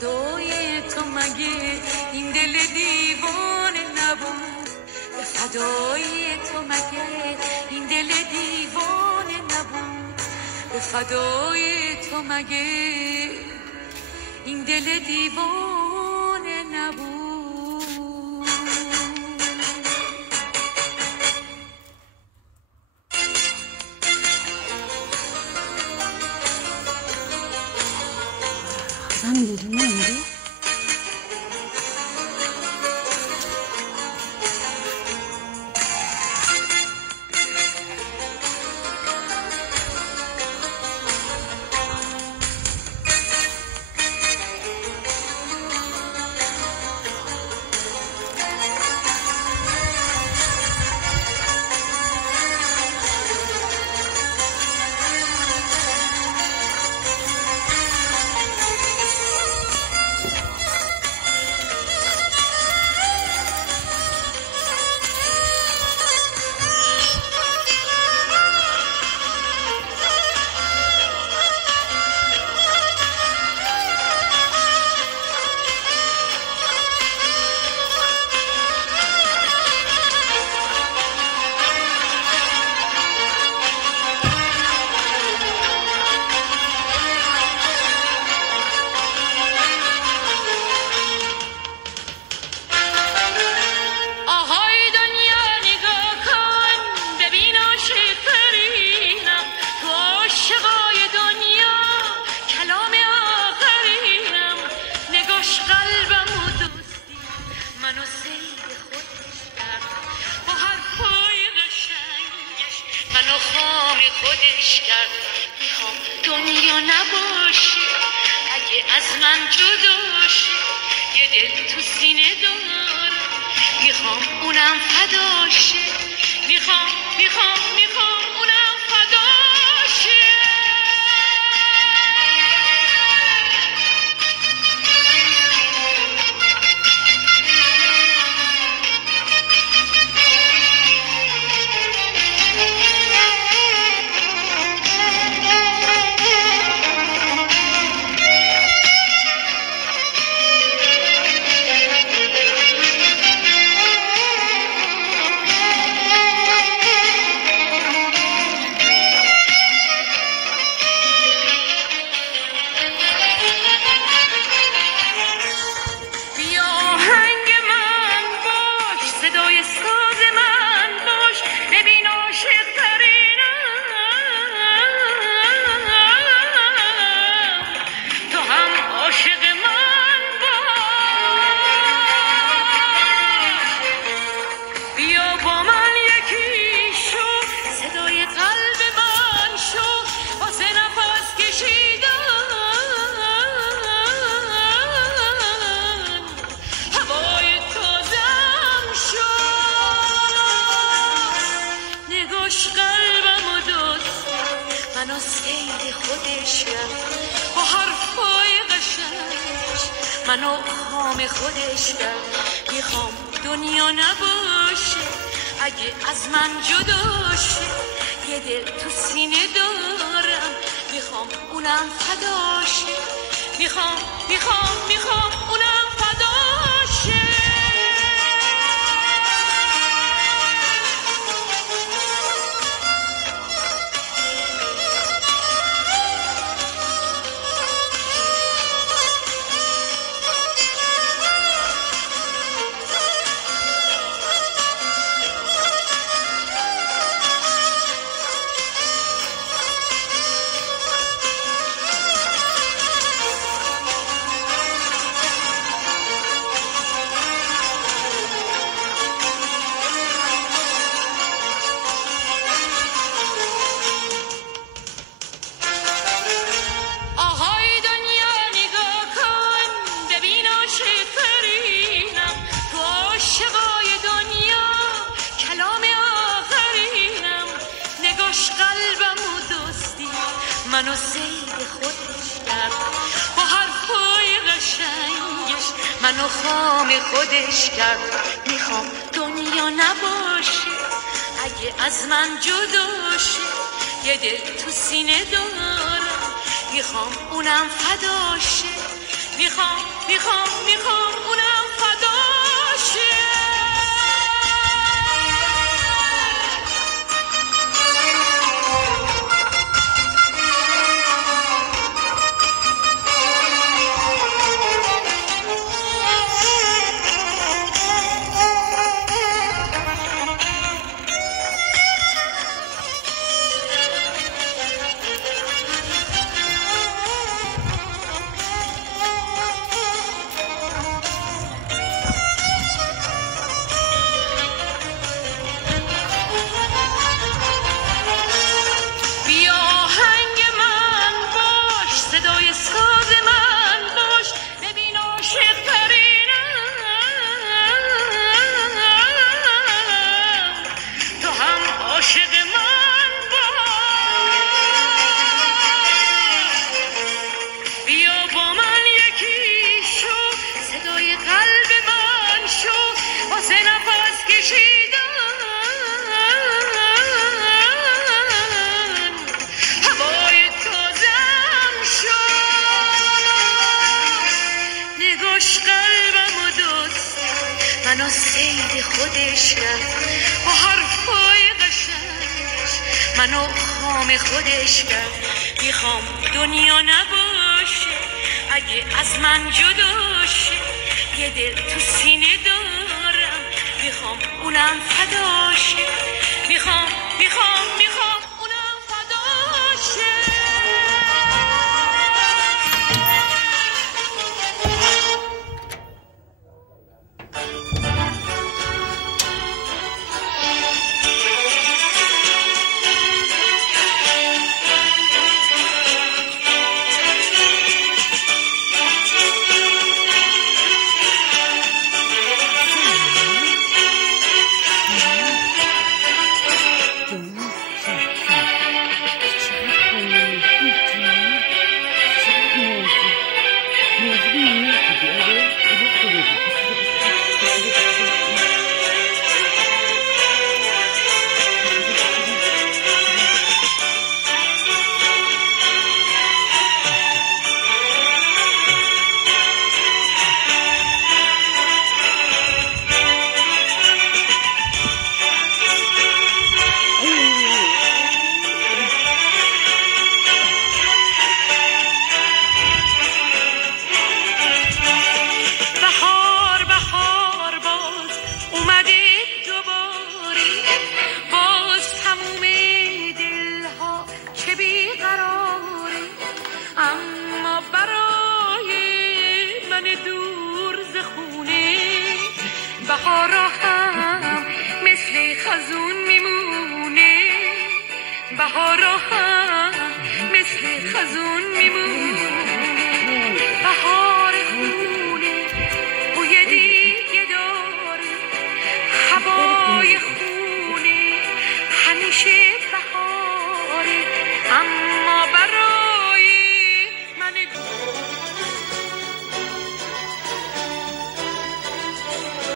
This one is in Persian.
فدای تو مگه این دل دیوانه نبود؟ به فدای تو مگه این دل دیوانه نبود؟ به فدای تو مگه این دل دیوانه نبود؟ منو خام خودش کرد. میخوام دنیا نباشه اگه از من جدا شه. یه دل تو سینه دارم میخوام اونم فدا شه. میخوام اونم فدا شه. منو سید خودش کرد با حرفای قشنگش. منو خام خودش کرد. میخوام دنیا نباشه اگه از من جدا شه. یه دل تو سینه دارم میخوام اونم فدا شه. میخوام اونم فداشه. منو سید خودش کرد با حرفای قشنگش، منو خام خودش کرد. میخوام دنیا نباشه اگه از من جدا شه، یه دل تو سینه دارم میخوام اونم فداشه. میخوام اونم فداشه. بهارا هم مثل خزون میمونه، بهارا هم مثل خزون میمونه.